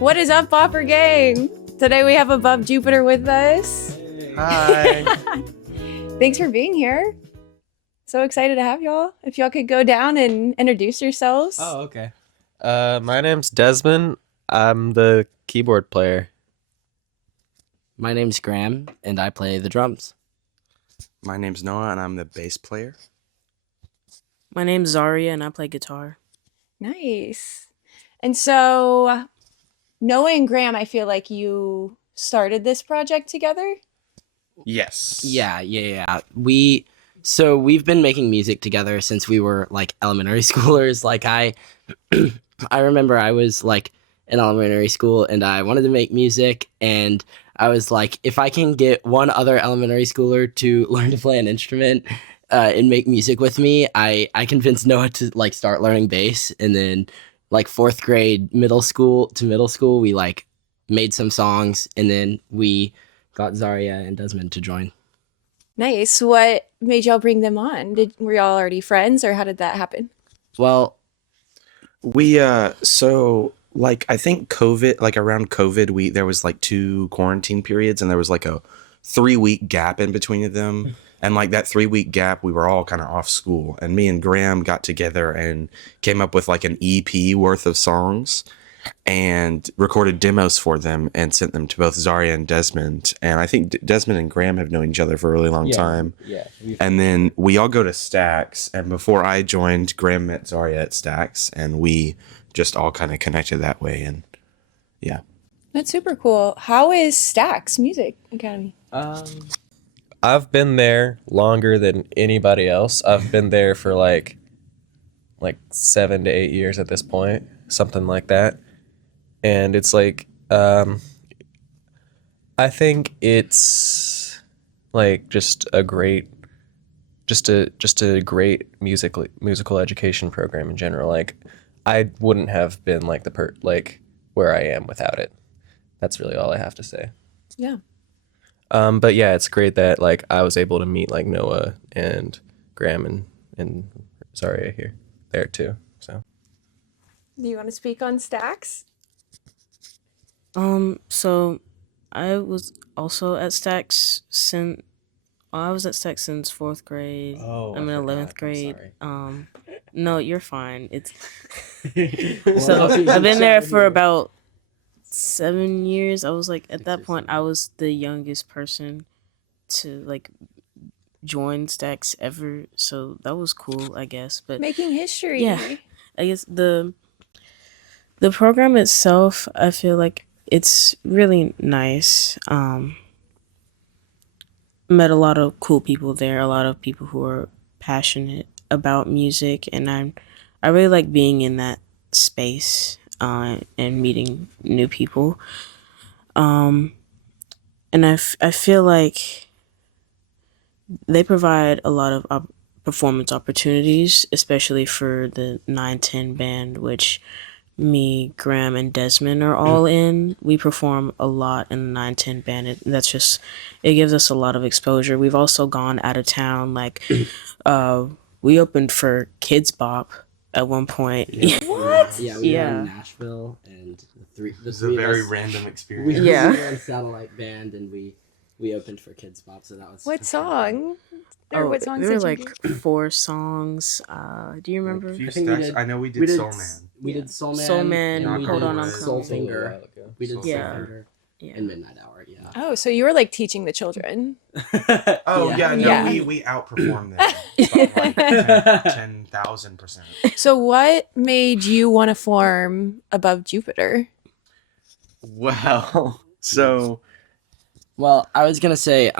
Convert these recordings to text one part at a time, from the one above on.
What is up, Bopper Gang? Today we have Above Jupiter with us. Hi. Thanks for being here. So excited to have y'all. If y'all could go down and introduce yourselves. Oh, okay. My name's Desmond. I'm the keyboard player. My name's Graham, and I play the drums. My name's Noah, and I'm the bass player. My name's Zariya, and I play guitar. Nice. And so, Noah and Graham, I feel like you started this project together. Yes. Yeah. We've been making music together since we were like elementary schoolers. Like I remember I was like in elementary school and I wanted to make music, and I was like, if I can get one other elementary schooler to learn to play an instrument and make music with me, I convinced Noah to like start learning bass. And then like fourth grade, middle school, we like made some songs, and then we got Zariya and Desmond to join. Nice. What made y'all bring them on? Were y'all already friends, or how did that happen? Well, We so like I think COVID, like around COVID, there was like 2 quarantine periods, and there was like a 3-week gap in between of them. And like that 3-week gap, we were all kind of off school, and me and Graham got together and came up with like an EP worth of songs and recorded demos for them and sent them to both Zariya and Desmond. And I think Desmond and Graham have known each other for a really long time. Yeah. And then we all go to Stax, and before I joined, Graham met Zariya at Stax, and we just all kind of connected that way. And yeah. That's super cool. How is Stax Music Academy? I've been there longer than anybody else. I've been there for like 7 to 8 years at this point, something like that. And it's like, I think it's like just a great musical education program in general. Like, I wouldn't have been like where I am without it. That's really all I have to say. Yeah. But yeah, it's great that like I was able to meet like Noah and Graham and Zariya there too. So. Do you want to speak on Stax? So I was also at Stax since 4th grade. Oh, I'm in 11th grade. No, you're fine. It's So I've been there for about 7 years. I was like, at that point, I was the youngest person to like join Stax ever. So that was cool, I guess. But Making history. yeah, I guess the program itself, I feel like it's really nice. Met a lot of cool people there, a lot of people who are passionate about music, and I really like being in that space and meeting new people. And I feel like they provide a lot of performance opportunities, especially for the 9-10 band, which me, Graham, and Desmond are all in. We perform a lot in the 9-10 band. It gives us a lot of exposure. We've also gone out of town. Like, we opened for Kids Bop at one point. What? Yeah, we were Yeah. in Nashville, and the This is three a very of us, random we experience. Yeah. were a satellite band, and we opened for Kids Bop, so that was What song? Or what songs there were did you like do? 4 songs. Do you remember? Few I think we stacks. did- I know we we did Soul Man. We did Soul Man. Soul Man, and we Hold did On, I'm Soul Coming. Finger. We did Soul Yeah. Finger Yeah. and Midnight Hour. Yeah. Oh, so you were like teaching the children. Oh yeah, no, Yeah. we outperformed them by like 10,000%. So what made you want to form Above Jupiter? Well, so Well, I was gonna say,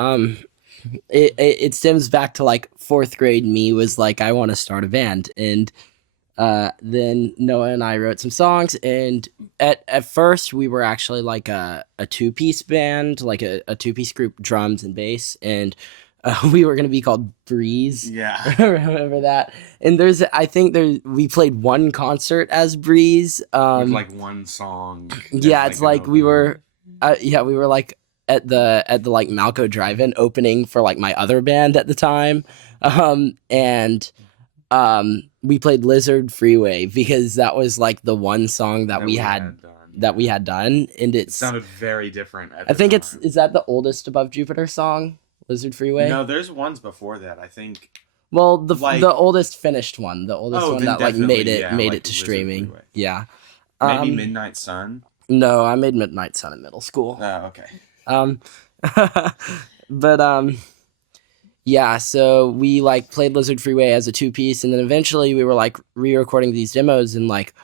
it stems back to like 4th grade. Me was like, I want to start a band, and then Noah and I wrote some songs. And at first, we were actually like a 2-piece band, like a 2-piece group, drums and bass, and we were gonna be called Breeze. yeah, Remember that? And we played one concert as Breeze. with like one song. Yeah, as, it's an like we opener. were, we were like at the like Malco Drive-In opening for like my other band at the time, and we played Lizard Freeway because that was like the one song that we had done. that we had done, and It sounded very different. At I the think time. is that the oldest Above Jupiter song, Lizard Freeway? No, there's ones before that. I think. Well, Like- the oldest finished one, the oldest Oh, one then that like definitely, made it yeah, made like it to Lizard streaming. Freeway. Yeah. Maybe Midnight Sun. No, I made Midnight Sun in middle school. Oh, okay. Um, but yeah. So we like played Lizard Freeway as a 2-piece, and then eventually we were like re-recording these demos, and like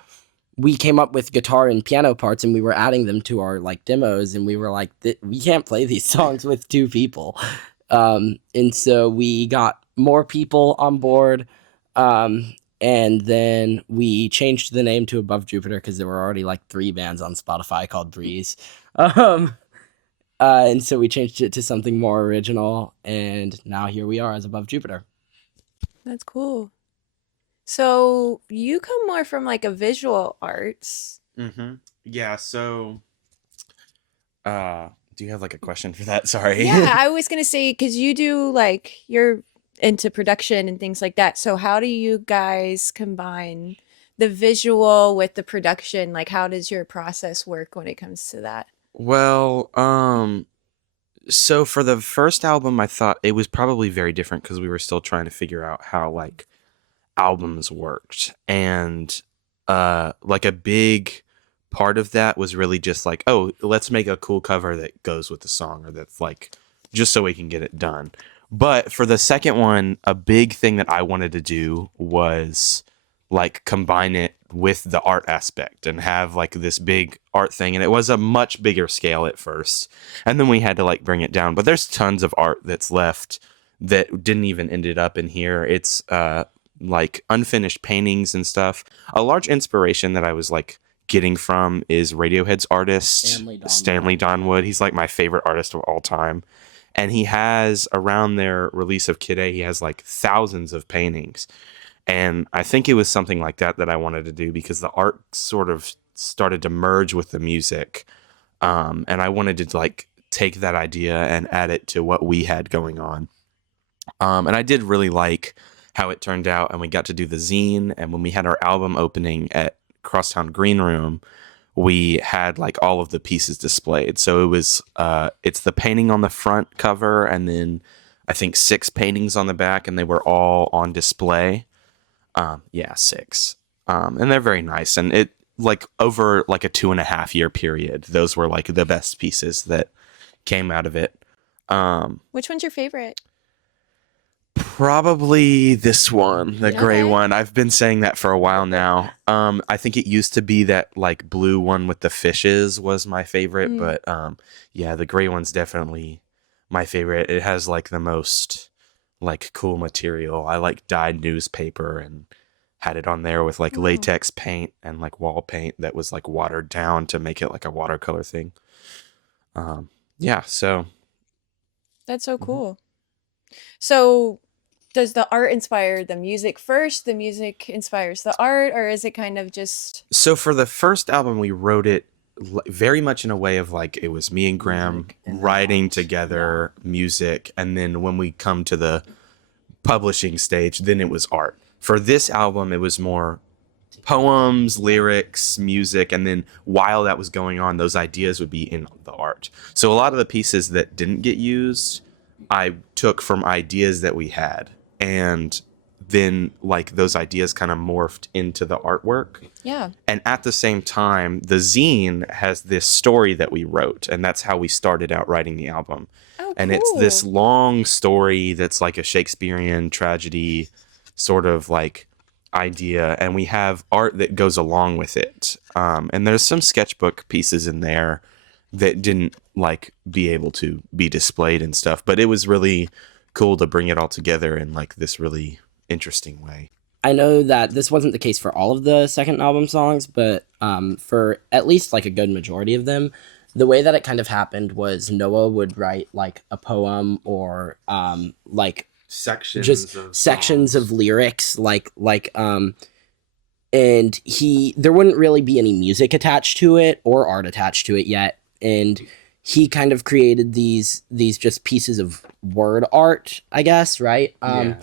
we came up with guitar and piano parts, and we were adding them to our like demos, and we were like, we can't play these songs with 2 people. And so we got more people on board. And then we changed the name to Above Jupiter because there were already like 3 bands on Spotify called Breeze. And so we changed it to something more original, and now here we are as Above Jupiter. That's cool. So you come more from like a visual arts. Mm-hmm. Yeah. So, do you have like a question for that? Sorry. Yeah, I was gonna say because you do like you're into production and things like that. So how do you guys combine the visual with the production? Like, how does your process work when it comes to that? Well, so for the first album, I thought it was probably very different because we were still trying to figure out how like albums worked, and like a big part of that was really just like, oh, let's make a cool cover that goes with the song, or that's like just so we can get it done. But for the second one, a big thing that I wanted to do was like combine it with the art aspect and have like this big art thing. And it was a much bigger scale at first. And then we had to like bring it down. But there's tons of art that's left that didn't even ended up in here. It's like unfinished paintings and stuff. A large inspiration that I was like getting from is Radiohead's artist, Stanley Donwood. He's like my favorite artist of all time. And he has, around their release of Kid A, he has like thousands of paintings. And I think it was something like that that I wanted to do because the art sort of started to merge with the music. And I wanted to like take that idea and add it to what we had going on. And I did really like how it turned out. And we got to do the zine. And when we had our album opening at Crosstown Green Room, we had like all of the pieces displayed. So it was, it's the painting on the front cover, and then I think 6 paintings on the back, and they were all on display. 6. And they're very nice. And it like over like a 2.5-year period, those were like the best pieces that came out of it. Which one's your favorite? Probably this one, the gray Okay. one. I've been saying that for a while now. I think it used to be that like blue one with the fishes was my favorite, but yeah, the gray one's definitely my favorite. It has like the most like cool material. I like dyed newspaper and had it on there with like latex paint and like wall paint that was like watered down to make it like a watercolor thing. Yeah, so That's so cool. So does the art inspire the music first? The music inspires the art, or is it kind of just for the first album, we wrote it very much in a way of like it was me and Graham writing together music, and then when we come to the publishing stage, then it was art. For this album, it was more poems, lyrics, music, and then while that was going on, those ideas would be in the art. So a lot of the pieces that didn't get used, I took from ideas that we had, and then like those ideas kind of morphed into the artwork. yeah. And at the same time, the zine has this story that we wrote, and that's how we started out writing the album. Oh, And it's cool. this long story that's like a Shakespearean tragedy sort of like idea, and we have art that goes along with it. And there's some sketchbook pieces in there that didn't like be able to be displayed and stuff, but it was really cool to bring it all together in like this really interesting way. I know that this wasn't the case for all of the second album songs, but for at least like a good majority of them, the way that it kind of happened was Noah would write like a poem or like Sections just of sections songs. of lyrics, and there wouldn't really be any music attached to it or art attached to it yet, and he kind of created these just pieces of word art, I guess, right? Yeah.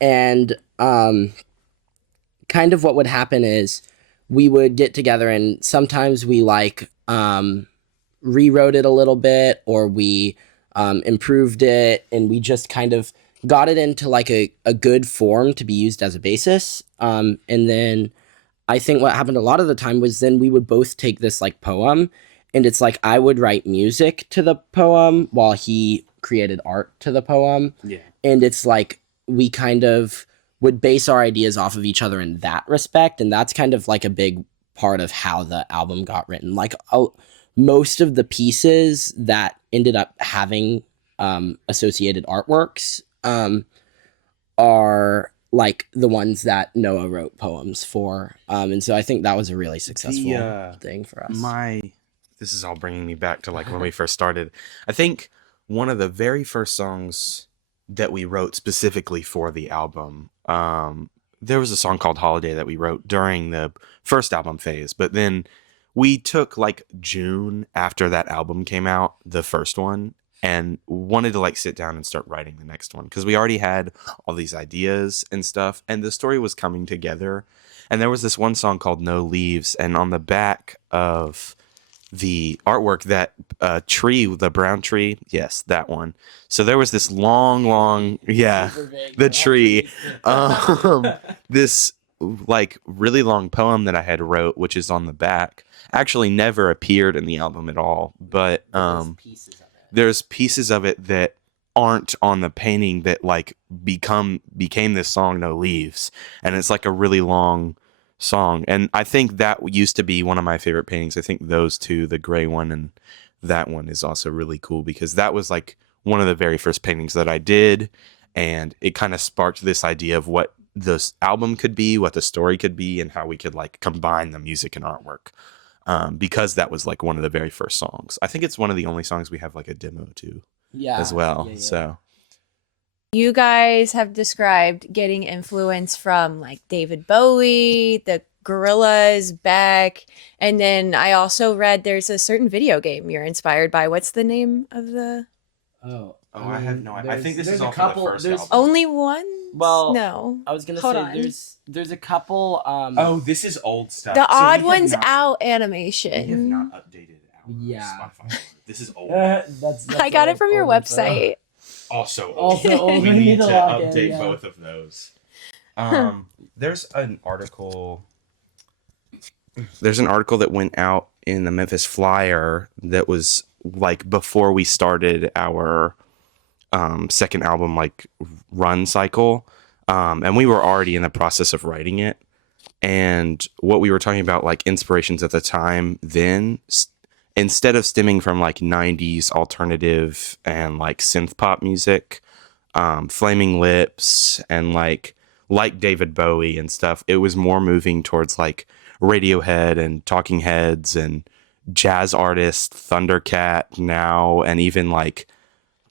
And kind of what would happen is we would get together and sometimes we like rewrote it a little bit, or we improved it, and we just kind of got it into like a good form to be used as a basis. And then I think what happened a lot of the time was then we would both take this like poem, and it's like I would write music to the poem while he created art to the poem. Yeah. And it's like we kind of would base our ideas off of each other in that respect, and that's kind of like a big part of how the album got written. Like most of the pieces that ended up having associated artworks are like the ones that Noah wrote poems for, and so I think that was a really successful thing for us. This is all bringing me back to like when we first started. I think one of the very first songs that we wrote specifically for the album, there was a song called Holiday that we wrote during the first album phase, but then we took like June after that album came out, the first one, and wanted to like sit down and start writing the next one because we already had all these ideas and stuff, and the story was coming together. And there was this one song called No Leaves, and on the back of the artwork, that tree, the brown tree, yes, that one. So there was this long, the tree, this like really long poem that I had wrote, which is on the back. Actually never appeared in the album at all, but there's pieces of it that aren't on the painting that like became this song No Leaves, and it's like a really long song. And I think that used to be one of my favorite paintings. I think those two, the gray one and that one, is also really cool because that was like one of the very first paintings that I did, and it kind of sparked this idea of what this album could be, what the story could be, and how we could like combine the music and artwork. Because that was like one of the very first songs. I think it's one of the only songs we have like a demo to as well. Yeah. So you guys have described getting influence from like David Bowie, the Gorillaz, Beck, and then I also read there's a certain video game you're inspired by. What's the name of the? I have no idea. I think this is all for the first album. Only one? Well, no. I was gonna Hold say on. there's a couple. This is old stuff. The Odd Ones Out animation. We have not updated our Yeah. Spotify. This is old. That's I got it from your website. Also old. old. We need to log in, update yeah. both of those. There's an article. There's an article that went out in the Memphis Flyer that was like before we started our second album like run cycle, and we were already in the process of writing it. And what we were talking about, like inspirations at the time, then instead of stemming from like 90s alternative and like synth pop music, Flaming Lips and like David Bowie and stuff, it was more moving towards like Radiohead and Talking Heads and jazz artists, Thundercat now, and even like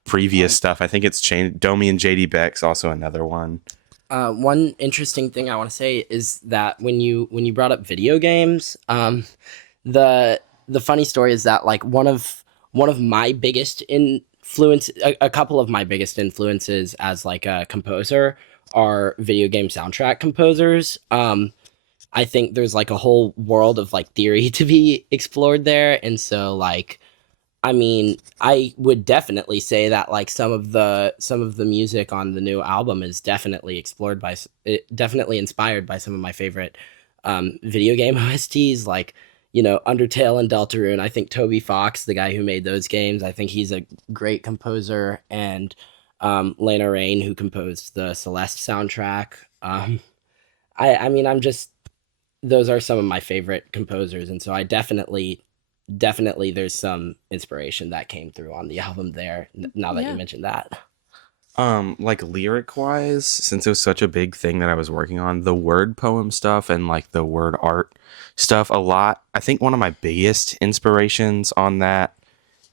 previous stuff. I think it's changed. Domi and JD Beck's also another one. One interesting thing I want to say is that when you brought up video games, the funny story is that like one of my biggest a couple of my biggest influences as like a composer are video game soundtrack composers. I think there's like a whole world of like theory to be explored there, and so like, I mean, I would definitely say that like some of the music on the new album is definitely definitely inspired by some of my favorite video game OSTs, like, you know, Undertale and Deltarune. I think Toby Fox, the guy who made those games, I think he's a great composer, and Lena Raine, who composed the Celeste soundtrack. I mean, those are some of my favorite composers, and so I definitely there's some inspiration that came through on the album there, now that you mentioned that. Like lyric wise, since it was such a big thing that I was working on, the word poem stuff and like the word art stuff a lot. I think one of my biggest inspirations on that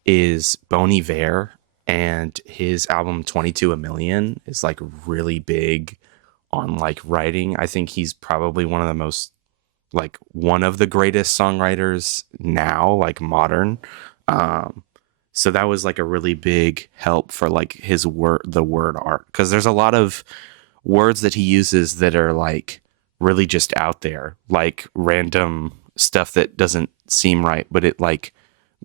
is Bon Iver, and his album 22 A Million is like really big on like writing. I think he's probably one of the greatest songwriters now, like modern. So that was like a really big help for like the word art, because there's a lot of words that he uses that are like really just out there, like random stuff that doesn't seem right, but it like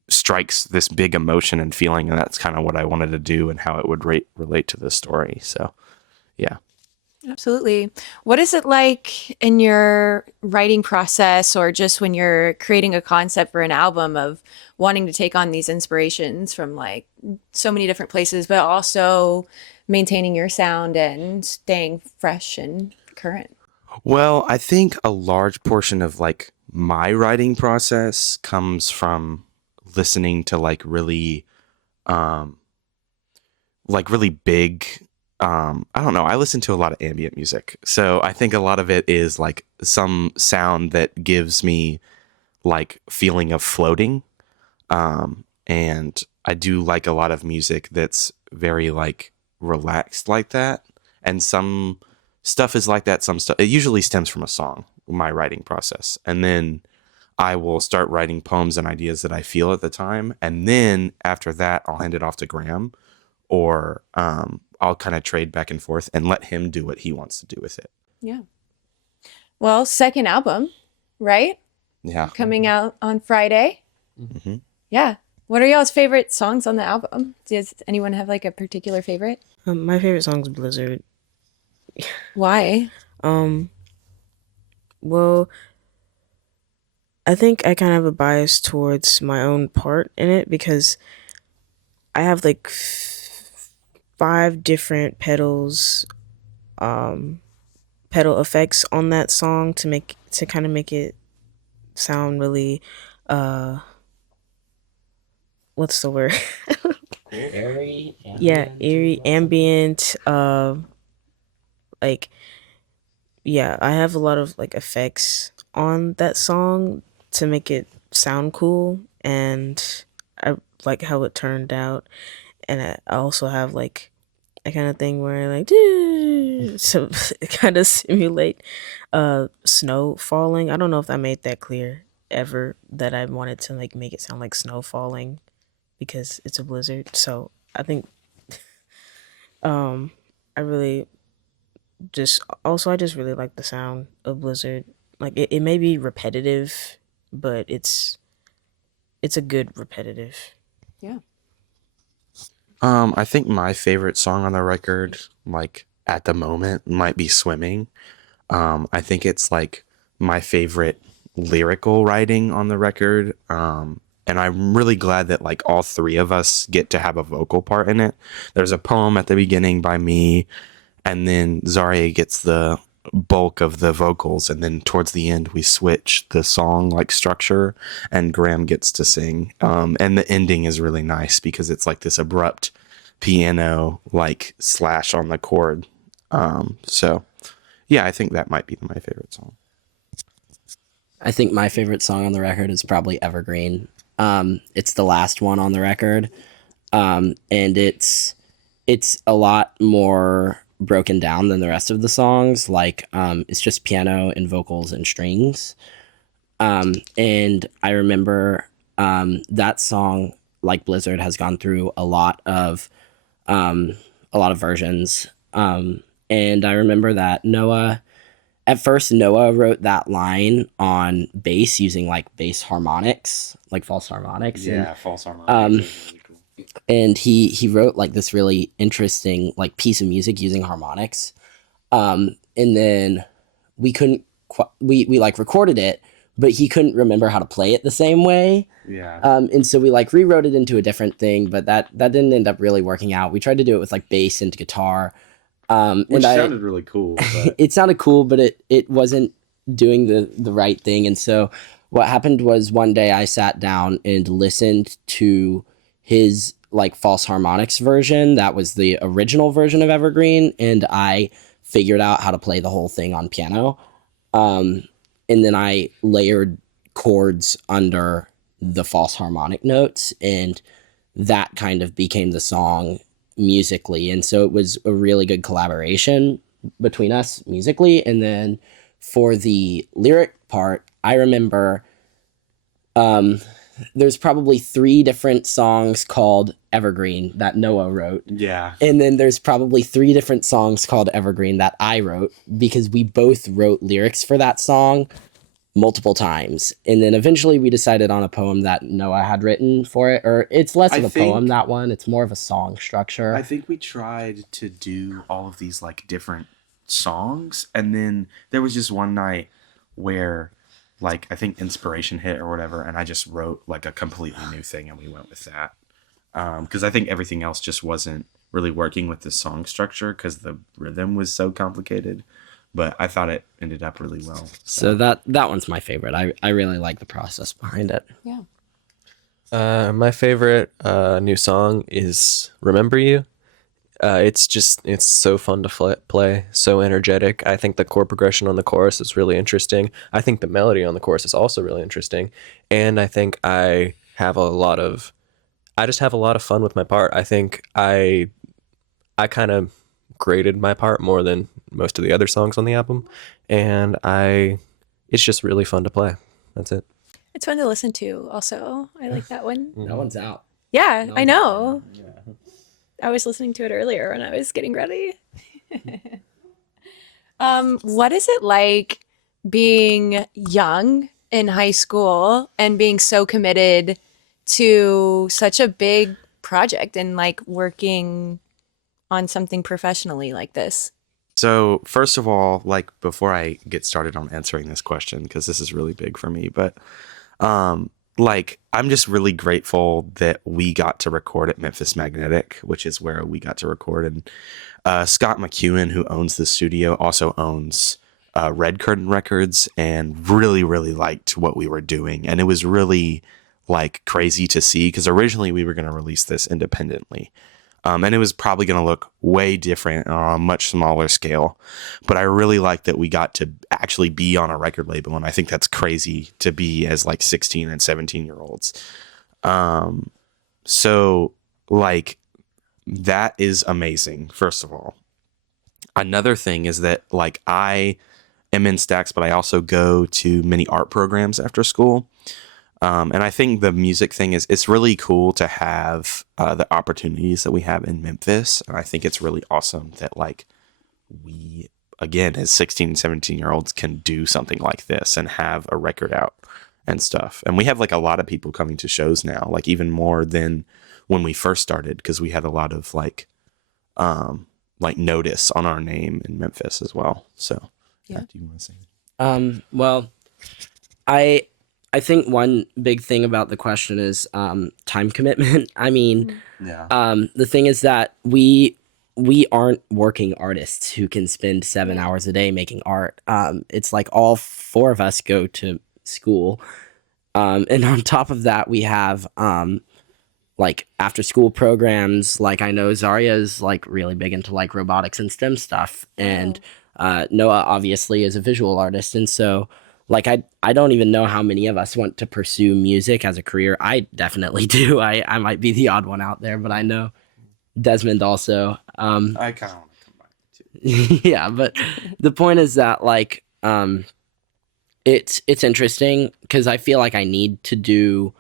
strikes this big emotion and feeling, and that's kind of what I wanted to do and how it would relate to the story. So yeah. Absolutely. What is it like in your writing process or just when you're creating a concept for an album of wanting to take on these inspirations from like so many different places, but also maintaining your sound and staying fresh and current? Well, I think a large portion of like my writing process comes from listening to um like really big I don't know, I listen to a lot of ambient music. So I think a lot of it is like some sound that gives me like feeling of floating. And I do like a lot of music that's very like relaxed like that. And some stuff is like that. Some stuff, it usually stems from a song, my writing process. And then I will start writing poems and ideas that I feel at the time. And then after that, I'll hand it off to Graham, or I'll kind of trade back and forth and let him do what he wants to do with it. Yeah. Well, second album, right? Yeah. Coming out on Friday. Mhm. Yeah. What are y'all's favorite songs on the album? Does anyone have like a particular favorite? My favorite song is Blizzard. Why? Well, I think I kind of have a bias towards my own part in it because I have like 5 different pedal effects on that song to kind of make it sound really what's the word? Airy. Yeah, eerie, ambient, like yeah, I have a lot of like effects on that song to make it sound cool, and I like how it turned out. And I also have like a kind of thing where I like so kind of simulate snow falling. I don't know if I made that clear ever, that I wanted to like make it sound like snow falling because it's a blizzard. So I think I really I just really like the sound of Blizzard. Like it may be repetitive, but it's a good repetitive. Yeah. I think my favorite song on the record, like at the moment, might be Swimming. I think it's like my favorite lyrical writing on the record. And I'm really glad that like all 3 of us get to have a vocal part in it. There's a poem at the beginning by me, and then Zariya gets the bulk of the vocals, and then towards the end we switch the song like structure, and Graham gets to sing. And the ending is really nice because it's like this abrupt piano like slash on the chord. So yeah, I think that might be my favorite song. I think my favorite song on the record is probably Evergreen. It's the last one on the record. And it's a lot more broken down than the rest of the songs. Like, it's just piano and vocals and strings. And I remember that song, like Blizzard, has gone through a lot of versions. And I remember that at first Noah wrote that line on bass using like bass harmonics, like false harmonics. Yeah, false harmonics is really cool. And he wrote like this really interesting like piece of music using harmonics. And then we we like recorded it, but he couldn't remember how to play it the same way. Yeah. And so we like rewrote it into a different thing, but that didn't end up really working out. We tried to do it with like bass and guitar. Which sounded really cool. But it sounded cool, but it wasn't doing the right thing. And so what happened was one day I sat down and listened to his like false harmonics version. That was the original version of Evergreen. And I figured out how to play the whole thing on piano. And then I layered chords under the false harmonic notes, and that kind of became the song musically. And so it was a really good collaboration between us musically. And then for the lyric part, I remember there's probably 3 different songs called Evergreen that Noah wrote. Yeah. And then there's probably 3 different songs called Evergreen that I wrote, because we both wrote lyrics for that song multiple times. And then eventually we decided on a poem that Noah had written for it. Or it's less of a poem, that one. It's more of a song structure. I think we tried to do all of these like different songs, and then there was just one night where like I think inspiration hit or whatever, and I just wrote like a completely new thing, and we went with that. Because I think everything else just wasn't really working with the song structure because the rhythm was so complicated. But I thought it ended up really well. So that one's my favorite. I really like the process behind it. Yeah. My favorite new song is "Remember You." It's so fun to play, so energetic. I think the chord progression on the chorus is really interesting. I think the melody on the chorus is also really interesting, and I think I just have a lot of fun with my part. I think I kind of graded my part more than most of the other songs on the album, and it's just really fun to play. That's it. It's fun to listen to also. I like that one. That one's out. Yeah, I know. I was listening to it earlier when I was getting ready. What is it like being young in high school and being so committed to such a big project and like working on something professionally like this? So first of all, like before I get started on answering this question, because this is really big for me, but like I'm just really grateful that we got to record at Memphis Magnetic, which is where we got to record. And Scott McEwen, who owns the studio, also owns Red Curtain Records, and really, really liked what we were doing. And it was really like crazy to see, because originally we were going to release this independently. And it was probably going to look way different on a much smaller scale. But I really like that we got to actually be on a record label. And I think that's crazy to be as like 16 and 17-year-olds. So like that is amazing, first of all. Another thing is that like I am in Stax, but I also go to many art programs after school. And I think the music thing it's really cool to have the opportunities that we have in Memphis. And I think it's really awesome that like we, again, as 16 and 17-year-olds can do something like this and have a record out and stuff. And we have like a lot of people coming to shows now, like even more than when we first started, because we had a lot of like notice on our name in Memphis as well. So Yeah. do you want to say? Well, I think one big thing about the question is time commitment. I mean, Yeah. the thing is that we aren't working artists who can spend 7 hours a day making art. It's like all 4 of us go to school. And on top of that, we have like after school programs. Like I know Zariya is like really big into like robotics and STEM stuff. And Noah obviously is a visual artist. And so like I don't even know how many of us want to pursue music as a career. I definitely do. I might be the odd one out there, but I know Desmond also. I kind of want to come back to. Yeah, but the point is that like it's interesting because I feel like I need to do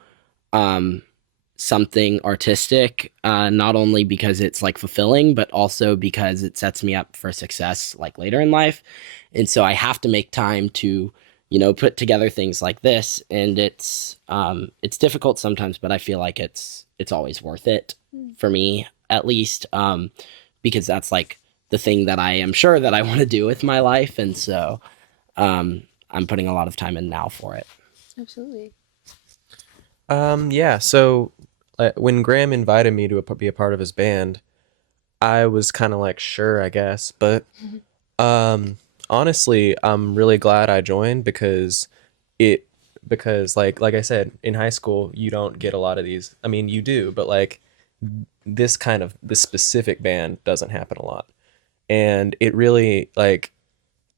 something artistic, not only because it's like fulfilling, but also because it sets me up for success like later in life. And so I have to make time to put together things like this, and it's difficult sometimes, but I feel like it's always worth it for me, at least, because that's like the thing that I am sure that I want to do with my life, and so I'm putting a lot of time in now for it. Absolutely. Yeah. So when Graham invited me to be a part of his band, I was kind of like, sure, I guess, but honestly, I'm really glad I joined because like I said, in high school, you don't get a lot of these. I mean, you do, but like this specific band doesn't happen a lot. And it really like,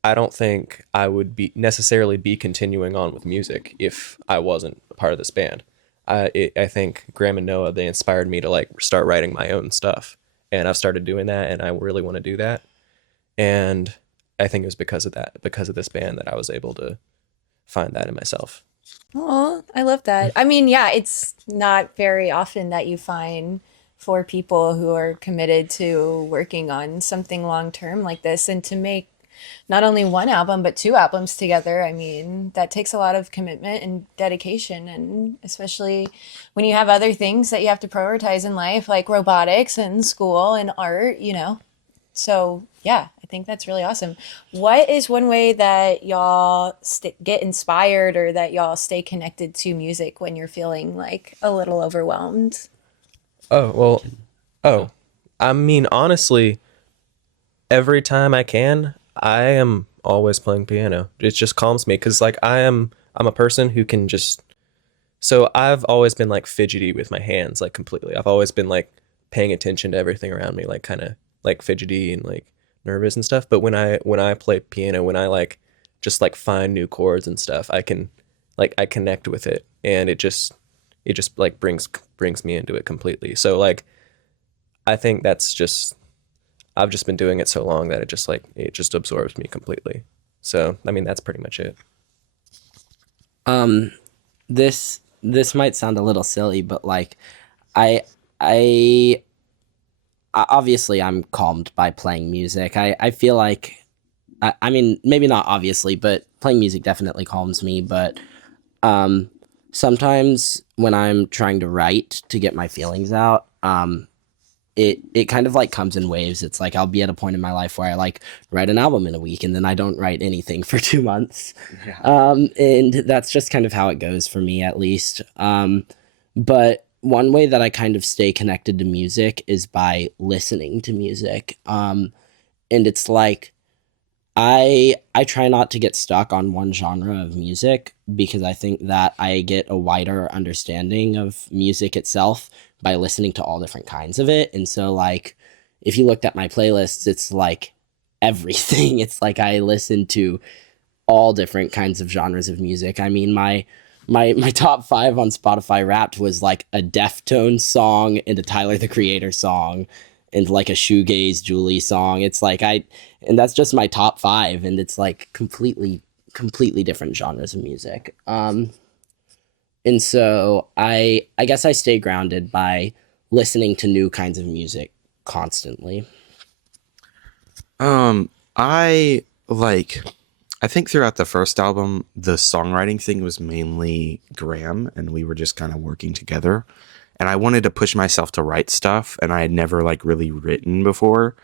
I don't think I would necessarily be continuing on with music if I wasn't a part of this band. I think Graham and Noah, they inspired me to like start writing my own stuff, and I've started doing that, and I really want to do that. And I think it was because of this band that I was able to find that in myself. Oh, I love that. I mean, yeah, it's not very often that you find four people who are committed to working on something long term like this and to make not only one album but two albums together. I mean, that takes a lot of commitment and dedication, and especially when you have other things that you have to prioritize in life like robotics and school and art, you know. So, yeah, I think that's really awesome. What is one way that y'all get inspired or that y'all stay connected to music when you're feeling like a little overwhelmed? Oh, well, oh, I mean, honestly, every time I can, I am always playing piano. It just calms me because, like, I'm a person who can just, so I've always been like fidgety with my hands, like completely. I've always been like paying attention to everything around me, like kind of like fidgety and like nervous and stuff. But when I play piano, when I like just like find new chords and stuff, I can like I connect with it, and it just like brings me into it completely. So like I think that's just I've just been doing it so long that it just absorbs me completely. So I mean that's pretty much it. Um, this might sound a little silly, but like I I obviously I'm calmed by playing music. I feel like I mean maybe not obviously, but playing music definitely calms me. But um, sometimes when I'm trying to write to get my feelings out, it kind of like comes in waves. It's like I'll be at a point in my life where I like write an album in a week and then I don't write anything for 2 months. Yeah. And that's just kind of how it goes for me at least. But one way that I kind of stay connected to music is by listening to music. And it's like I try not to get stuck on one genre of music because I think that I get a wider understanding of music itself by listening to all different kinds of it. And so like if you looked at my playlists, it's like everything. It's like I listen to all different kinds of genres of music. I mean, my top five on Spotify Wrapped was like a Deftones song and a Tyler the Creator song and like a shoegaze Julie song. It's like and that's just my top five, and it's like completely different genres of music. And so I guess I stay grounded by listening to new kinds of music constantly. I like I think throughout the first album, the songwriting thing was mainly Graham, and we were just kind of working together. And I wanted to push myself to write stuff, and I had never like really written before.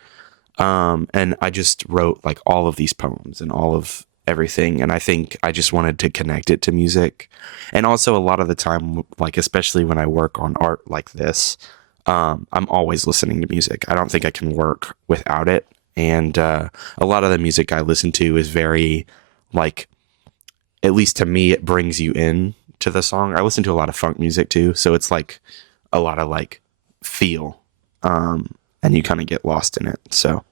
And I just wrote like all of these poems and all of everything. And I think I just wanted to connect it to music. And also a lot of the time, like especially when I work on art like this, I'm always listening to music. I don't think I can work without it. And a lot of the music I listen to is very like, at least to me, it brings you in to the song. I listen to a lot of funk music too, so it's like a lot of like feel, and you kind of get lost in it. So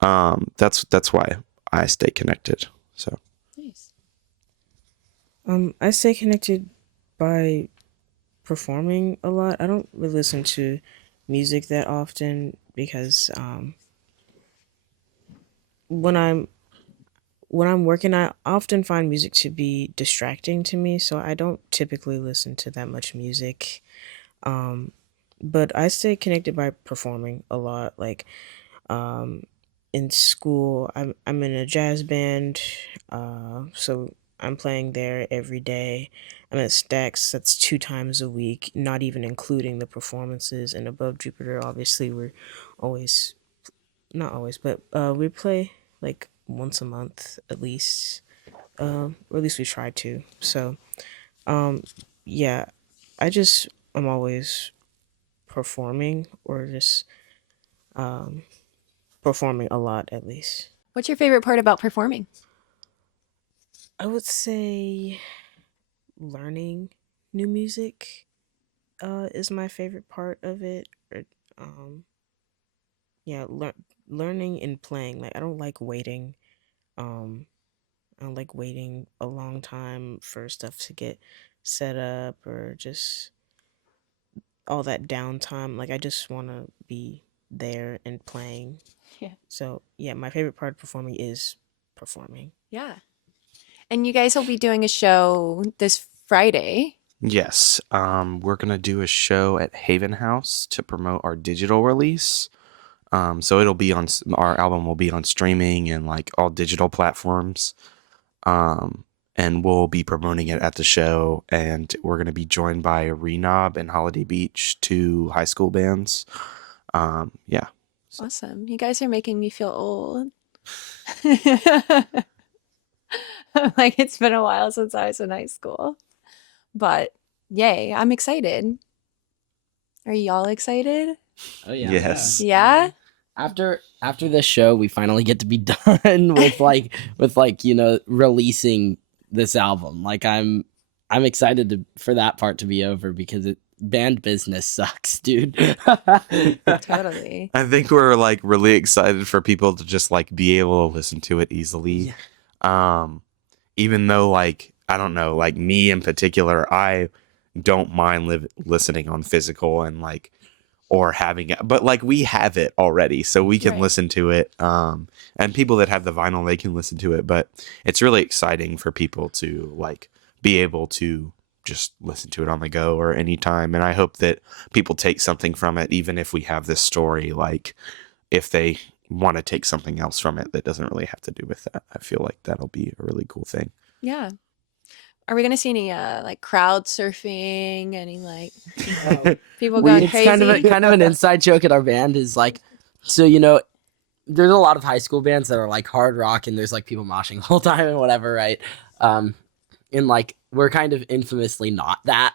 that's why I stay connected. So Nice. I stay connected by performing a lot. I don't really listen to music that often because when I'm working, I often find music to be distracting to me, so I don't typically listen to that much music. Um, but I stay connected by performing a lot. Like um, in school, I'm in a jazz band, so I'm playing there every day. I'm at Stax. That's 2 times a week, not even including the performances. And above Jupiter, obviously, we're always not always, but we play like once a month at least, or at least we try to. So, um, yeah, I just I'm always performing or just um, performing a lot at least. What's your favorite part about performing? I would say learning new music is my favorite part of it. Or, um, yeah, learning and playing. Like I don't like waiting. Um, I don't like waiting a long time for stuff to get set up or just all that downtime. Like I just want to be there and playing. Yeah. So yeah, my favorite part of performing is performing. Yeah. And you guys will be doing a show this Friday. Yes. We're gonna do a show at Havenhaus to promote our digital release. So it'll be on our album will be on streaming and like all digital platforms. And we'll be promoting it at the show. And we're gonna be joined by Renob and Holiday Beach, two high school bands. Yeah. Awesome. You guys are making me feel old. Like it's been a while since I was in high school. But yay, I'm excited. Are y'all excited? Oh yeah. Yes. Yeah? After this show, we finally get to be done with releasing this album. Like I'm excited for that part to be over because band business sucks, dude. Totally. I think we're like really excited for people to just like be able to listen to it easily. Even though like, I don't know, like me in particular, I don't mind listening on physical and like, or having it, but like we have it already, so we can Right. listen to it. And people that have the vinyl, they can listen to it, but it's really exciting for people to like be able to just listen to it on the go or anytime. And I hope that people take something from it, even if we have this story, like if they want to take something else from it that doesn't really have to do with that. I feel like that'll be a really cool thing. Yeah. Are we gonna see any like crowd surfing? Any like people going It's crazy? kind of an inside joke at our band is like, so there's a lot of high school bands that are like hard rock and there's like people moshing the whole time and whatever, right? And like we're kind of infamously not that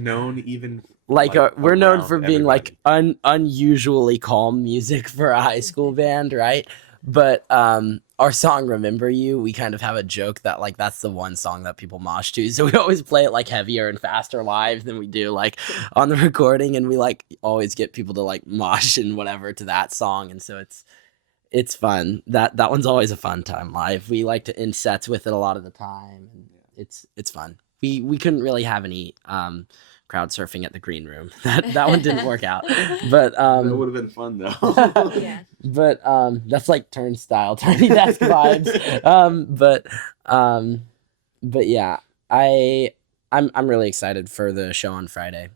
known even we're known for around being like everybody. unusually calm music for a high school band, right? But our song "Remember You," we kind of have a joke that like that's the one song that people mosh to, so we always play it like heavier and faster live than we do like on the recording, and we like always get people to like mosh and whatever to that song, and so it's fun. That one's always a fun time live. We like to end sets with it a lot of the time, and it's fun. We couldn't really have any crowd surfing at the green room. That one didn't work out. But That would have been fun though. Yeah. but that's like turnstile, turny desk vibes. But yeah, I'm really excited for the show on Friday.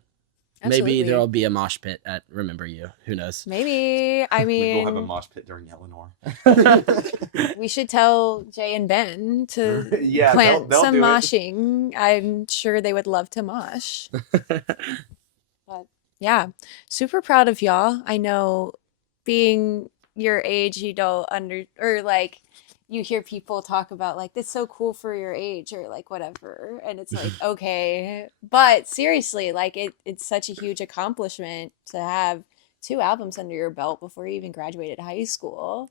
Absolutely. Maybe there'll be a mosh pit at Remember You. Who knows? Maybe. I Maybe we'll have a mean, mosh pit during Eleanor. we should tell Jay and Ben to Yeah, plant they'll some do it. moshing. I'm sure they would love to mosh. But yeah, super proud of y'all. I know being your age, you don't or like you hear people talk about like that's so cool for your age or like whatever. And it's like, okay. But seriously, like it's such a huge accomplishment to have 2 albums under your belt before you even graduated high school.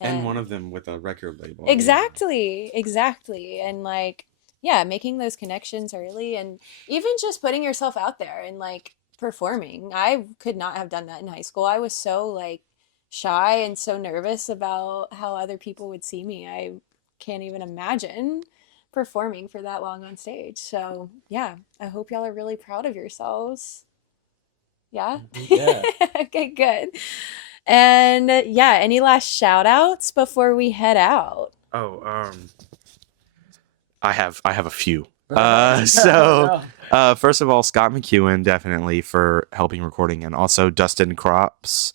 And one of them with a record label. Exactly. And like, yeah, making those connections early and even just putting yourself out there and like performing. I could not have done that in high school. I was so like shy and so nervous about how other people would see me. I can't even imagine performing for that long on stage. So, yeah, I hope y'all are really proud of yourselves. Yeah? Yeah. Okay, good. And yeah, any last shout outs before we head out? Oh, I have a few. No. First of all, Scott McEwen definitely for helping recording, and also Dustin Crops.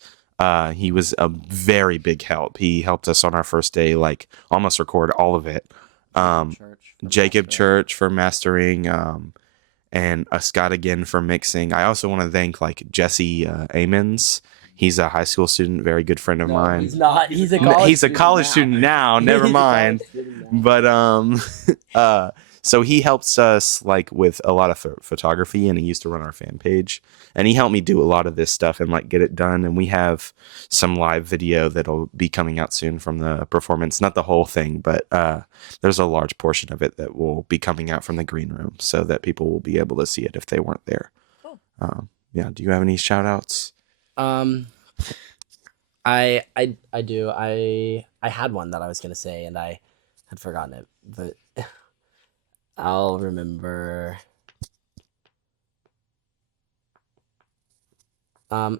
He was a very big help. He helped us on our first day, like almost record all of it. Jacob Church for mastering, and Scott again for mixing. I also want to thank like Jesse Amons. He's a high school student, very good friend of mine. He's not. He's a college. He's a college student now. Never He's a mind. college student now. But so he helps us like with a lot of photography, and he used to run our fan page, and he helped me do a lot of this stuff and like get it done. And we have some live video that'll be coming out soon from the performance, not the whole thing, but there's a large portion of it that will be coming out from the green room so that people will be able to see it if they weren't there. Cool. Yeah. Do you have any shout outs? I do. I had one that I was gonna say and I had forgotten it, but I'll remember. I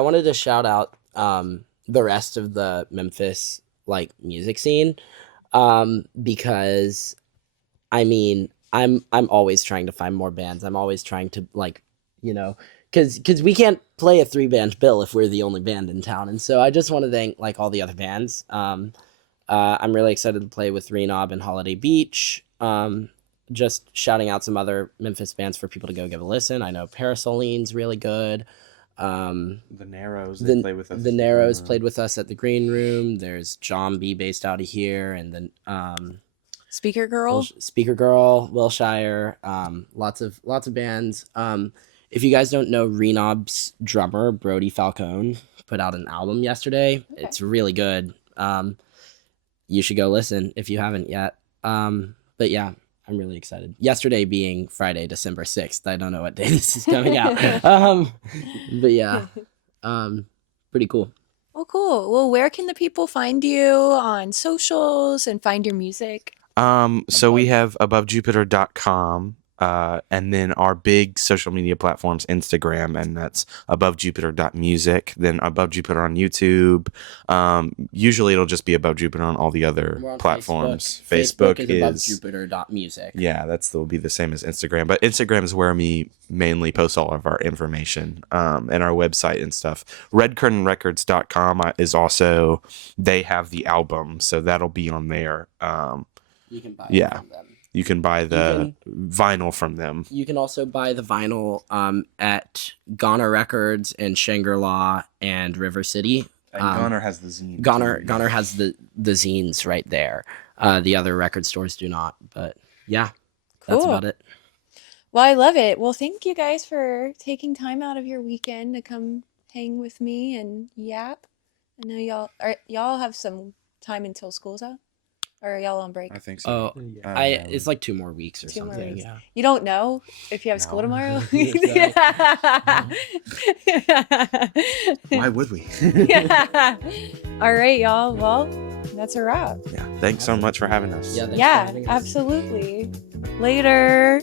wanted to shout out the rest of the Memphis like music scene, because I mean I'm always trying to find more bands. I'm always trying to like, because we can't play a 3-band bill if we're the only band in town. And so I just want to thank like all the other bands. I'm really excited to play with Renob and Holiday Beach. Just shouting out some other Memphis bands for people to go give a listen. I know Parasoline's really good. The Narrows, they play with us. The Narrows played with us at the Green Room. There's John B based out of here, and then Speaker Girl. Speaker Girl, Wilshire, lots of bands. If you guys don't know, Renob's drummer Brody Falcone put out an album yesterday. Okay. It's really good. You should go listen if you haven't yet. But yeah, I'm really excited. Yesterday being Friday, December 6th. I don't know what day this is coming out. But yeah, pretty cool. Oh, cool. Well, where can the people find you on socials and find your music? So we have abovejupiter.com, and then our big social media platforms, Instagram, and that's abovejupiter.music, then Above Jupiter on YouTube. Usually it'll just be Above Jupiter on all the other We're on platforms. Facebook is is abovejupiter.music. yeah, will be the same as Instagram, but Instagram is where we mainly post all of our information, and our website and stuff. Redcurtainrecords.com is also, they have the album, so that'll be on there. You can buy it Yeah. from them. You can buy the vinyl from them. You can also buy the vinyl at Goner Records in Shangri-La and River City. And Goner has the zine. Goner has the zines right there. The other record stores do not. But yeah, that's Cool. about it. Well, I love it. Well, thank you guys for taking time out of your weekend to come hang with me and yap. I know y'all have some time until school's out, or are y'all on break? I think so. Oh, it's like 2 more weeks or 2 more something. weeks. Yeah. You don't know if you have school No. tomorrow? Why would we? All right, y'all. Well, that's a wrap. Yeah. Thanks so much for having us. Yeah. thanks for Yeah, having us. absolutely. Later.